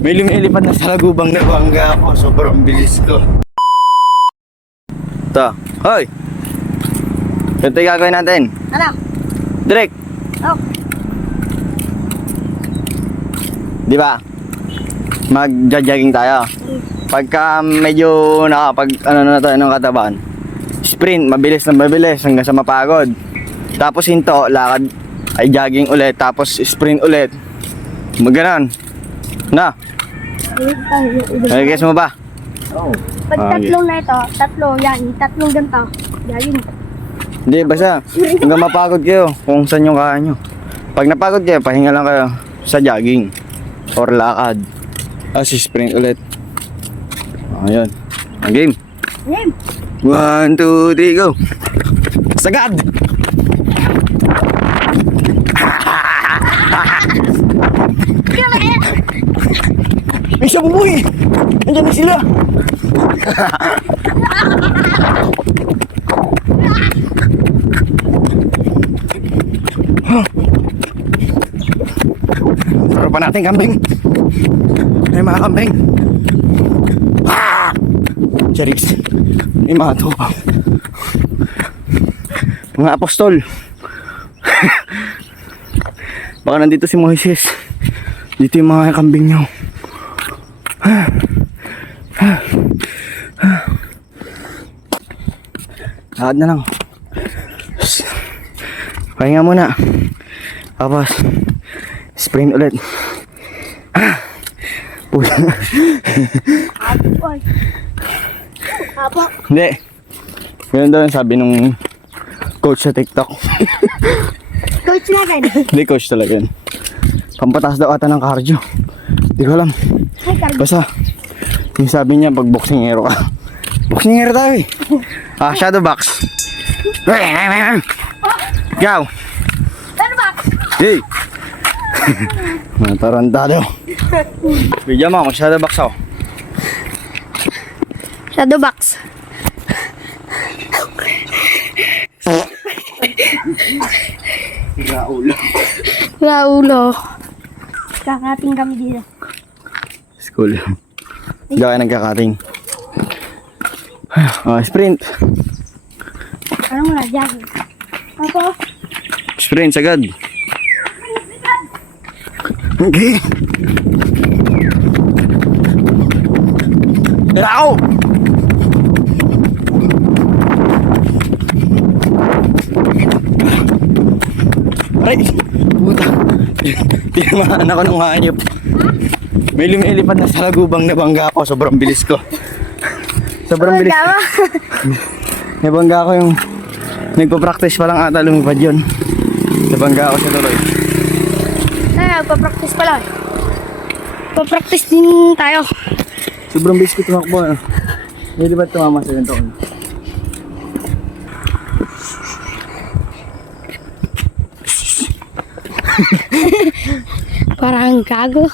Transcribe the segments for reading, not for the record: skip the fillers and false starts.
May lumilipad na sa lagubang na bangga ako. Sobrang bilis ko. Ito. Hoy! Ito yung gagawin natin. Ano? Direk! Oh. Di ba? Mag-jogging tayo. Pagka medyo nakapag ano na tayo ng katawan, sprint, mabilis na mabilis hanggang sa mapagod. Tapos hinto, lakad ay jogging ulit, tapos sprint ulit. Maganon. Na. Ay, guess mo ba? Oo. Pag tatlong na ito, yan, tatlong ganito. Jogging. Hindi, basta hanggang mapagod kayo kung saan yung kaya nyo. Pag napagod kayo, pahinga lang kayo sa jogging or lakad. Si sprint ulit. Ayun. Ang game. Game. 1, 2, 3, go. Sagad! May isa bubuhay! Andiyan na sila! Pero pa natin kambing. May mga kambing. Charix. May mga tropa. Mga apostol. Baka nandito si Moises. Dito yung mga kambing nyo. Lakad na lang. Pahinga muna. Tapos sprint ulit. Apo. Hindi. Ganun daw yung sabi nung coach sa TikTok. Coach na ganun. Hindi, coach talaga yun. Pampataas daw ata ng cardio. Hindi ko alam. Ay, cardio. Basta yung sabi niya pag boxingero ka. Boxingero tayo eh. Shadow box. Go. Ano ba? Hey. Matarantado. Bigyan mo ako, shadow box ako. Shadow box. Raulo. Raulo. Kakating kami dito. School. Hindi ka nagkakating. Sprint. Ano muna, jogging. Apo. Sprint sagad. Okay. Rao! Aray! Puta! Tinamaan ako ng hayop. May lumilipad na sa lagubang na bangga ako. Sobrang bilis ko. Sobrang bilis. Nabangga ako yung nagpa-practice pa lang ata lumipad yun. Nabangga ako sa tuloy. Ay, nagpa-practice pala. Pa-practice din tayo. Sobrang bilis ko tumakbo. Hindi ba tumama sa ganito? Parang gago.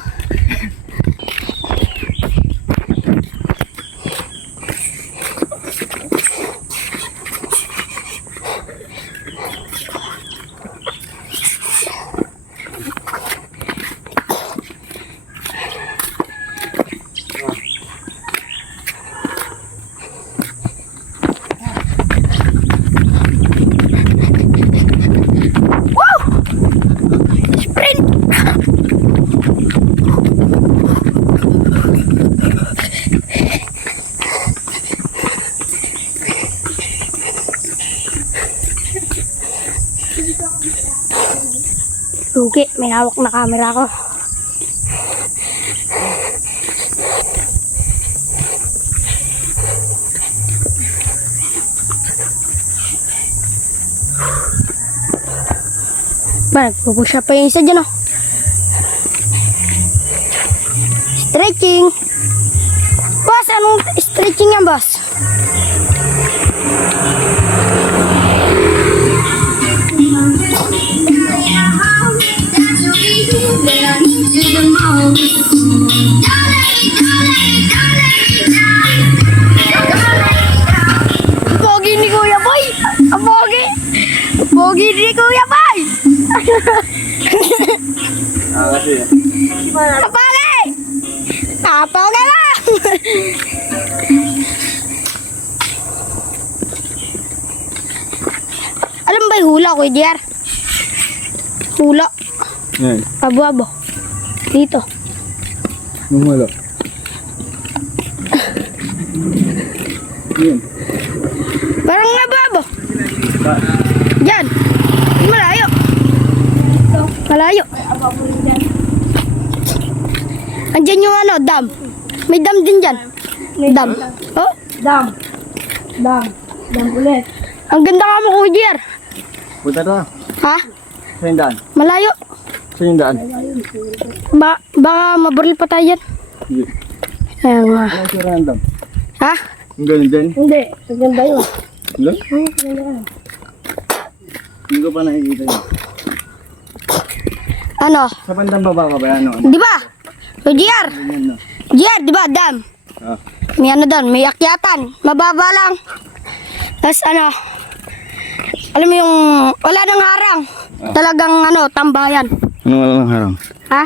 Lugi, may hawak na camera ko. Ba, nagpupush up pa yung isa dyan, oh. Stretching. Boss, anong stretching yan, boss? Pogi ni Kuya Boy! Ang pogi! Pogi ni Kuya Boy! Kasi Kapali! Hula ko, JR. Hula. Yan. Abo-abo. Dito. Wala. Yan. Parang abo-abo. Diyan. Malayo. Malayo. Andyan yung ano, dam. May dam din dyan. Dam. Oh? Dam. Dam ulit. Ang ganda nga mo, Kuya JR. Punta na. Ha? Saan yung daan? Malayo. Saan yung daan? Baka mabaril pa tayo dyan. Hindi. Ayan nga. Ano si random? Ha? Ang galing din. Hindi. Maganda yun. Hello? Hindi ko pa nakikita yun. Ano? Sa bandang baba ka ba yan? Ano? Di ba? Kuya JR. Ganyan na. JR, di ba? Dam. Ah. May ano doon, may akyatan. Mababa lang. Tapos ano, alam mo yung, wala nang harang. Talagang ano, tambayan. Ano wala lang harang? Ha?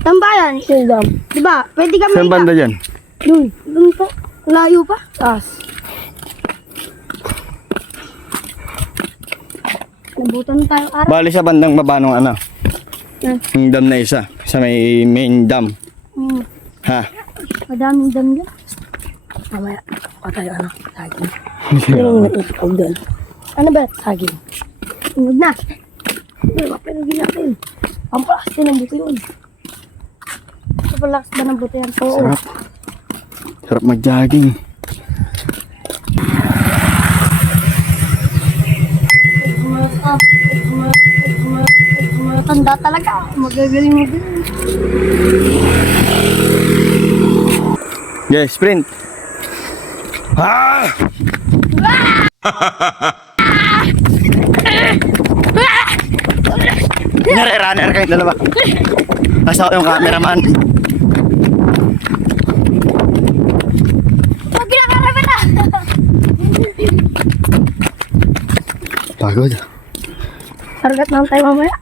Tambayan. Dam. Di ba? Pwede ka Saan banda dyan? Doon po. Layo pa. Taas. Nabutan tayo araw. Bali sa bandang baba nung ano? Yan. Yung dam na isa. Sa may main dam. Ha? Madaming dam dyan. Mamaya. Baka tayo ano. Saging. Yung ikaw doon. Ano ba? Saging. Huwag na. Hindi. Mapinagin natin. Ang plastic ng buto yun. Kapalakas ba ng buto yan? Oo. Sarap. Sarap mag-jogging. Tanda talaga. Magagaling mo din. Yes, sprint. Ah! Nare-runner kayong dalawa. Kasama yung cameraman. Huwag lang karaman na. Pagod. Sargat lang tayo mamaya.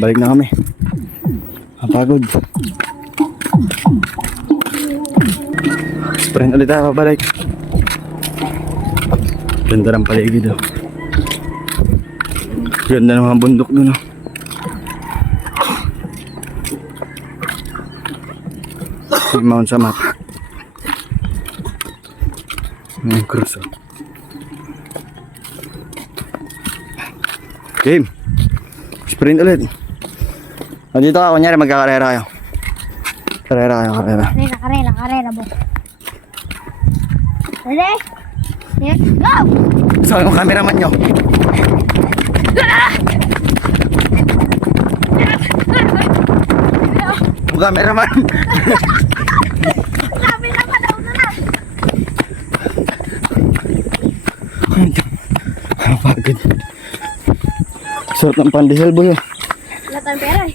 Balik na kami. Pagod. Sprint ulit tayo, pabalik. Ganda ng paligid, oh. Ganda ng mga bundok dun, oh. May Mount Samat. Yung cruise, oh. Game. Sprint ulit. O dito ka, kunyari magkakarera kayo. Karera kayo, karera. Karera, boss. Ready? Yeah, go! Saan yung cameraman nyo? Yung cameraman. Sabi na pa daw na. Pagod. Sarap ng pandesal, boy. Wala tayong pera eh.